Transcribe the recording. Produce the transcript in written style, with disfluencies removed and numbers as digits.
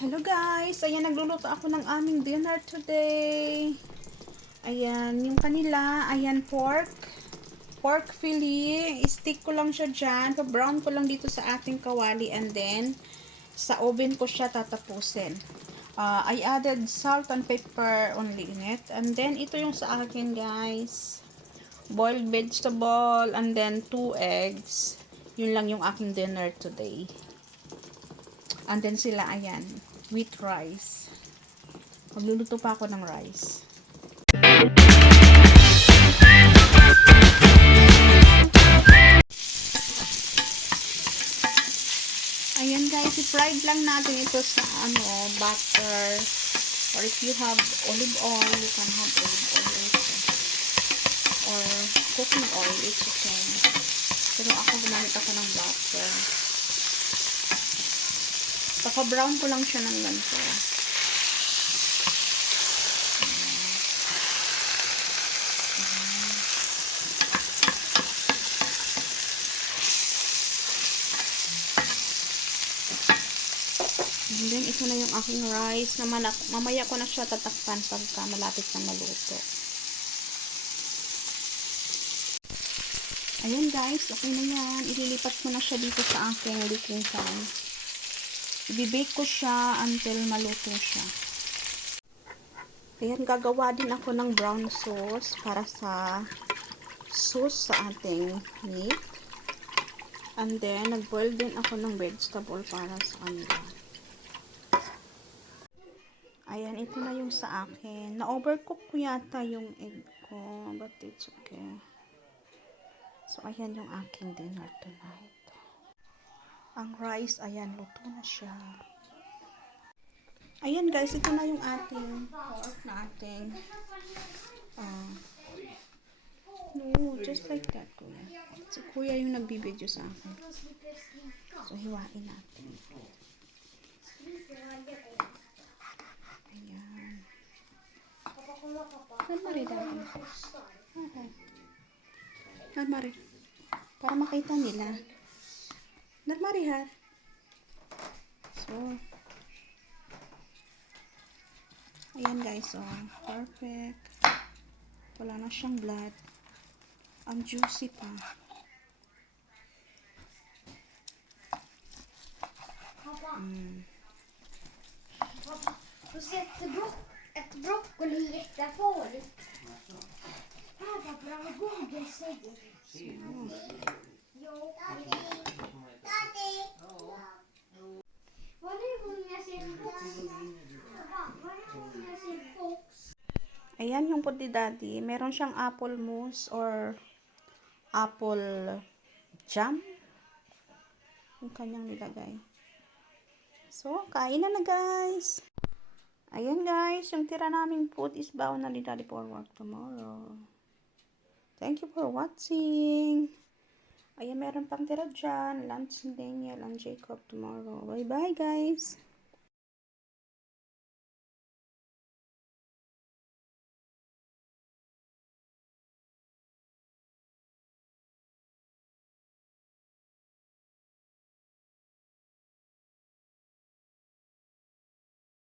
Hello guys! Ayan, nagluluto ako ng aming dinner today. Ayan, yung kanila, ayan, pork fillet. Stick ko lang siya dyan. Pa-brown ko lang dito sa ating kawali and then sa oven ko siya tatapusin. I added salt and pepper only in it. And then, ito yung sa akin guys. Boiled vegetable and then 2 eggs. Yun lang yung aking dinner today. And then sila, ayan, with rice. Magluluto pa ako ng rice. Ayan guys, i-fried lang natin ito sa butter. Or if you have olive oil, you can have olive oil also. Or cooking oil, it's okay. Pero ako gumamit ako ng butter. Paka-brown ko lang siya ng ganito. And then, ito na yung aking rice. Mamaya ko na siya tatakpan pagka malapit na maluto. Ayan guys, okay na yan. Ililipat ko na siya dito sa aking baking pan. I-bake ko siya until maluto siya. Ayan, gagawa din ako ng brown sauce para sa sauce sa ating meat. And then, nag-boil din ako ng vegetable para sa kanila. Ayan, ito na yung sa akin. Na-overcook ko yata yung egg ko, but it's okay. So, ayan yung aking dinner tonight. Ang rice, ayan, luto na siya. Ayan guys, ito na yung ating pork na ating no, just like that, kuya. Si kuya yung nagbibideo sa akin. So, hiwain natin. Ayan. Nalmari dahil. Okay. Nalmari. Para makita nila. Nalmari ha. So, ayan guys, oh. Perfect. Wala na siyang blood. Ang juicy pa. Du ser ett broccoli jättefarligt. Pappa, bra Google säger. Jo, Daddy. Var är hon jag ser Fox? Var är hon jag ser Fox? Ayan yung puti daddy. Meron siyang apple mousse or apple jam. Yung kanyang nilagay. So, kain na guys. Ayan guys, yung tira naming food is baon na ni Daddy for work tomorrow. Thank you for watching. Ayan, meron pang tira dyan. Lunch ni Daniel and Jacob tomorrow. Bye bye guys.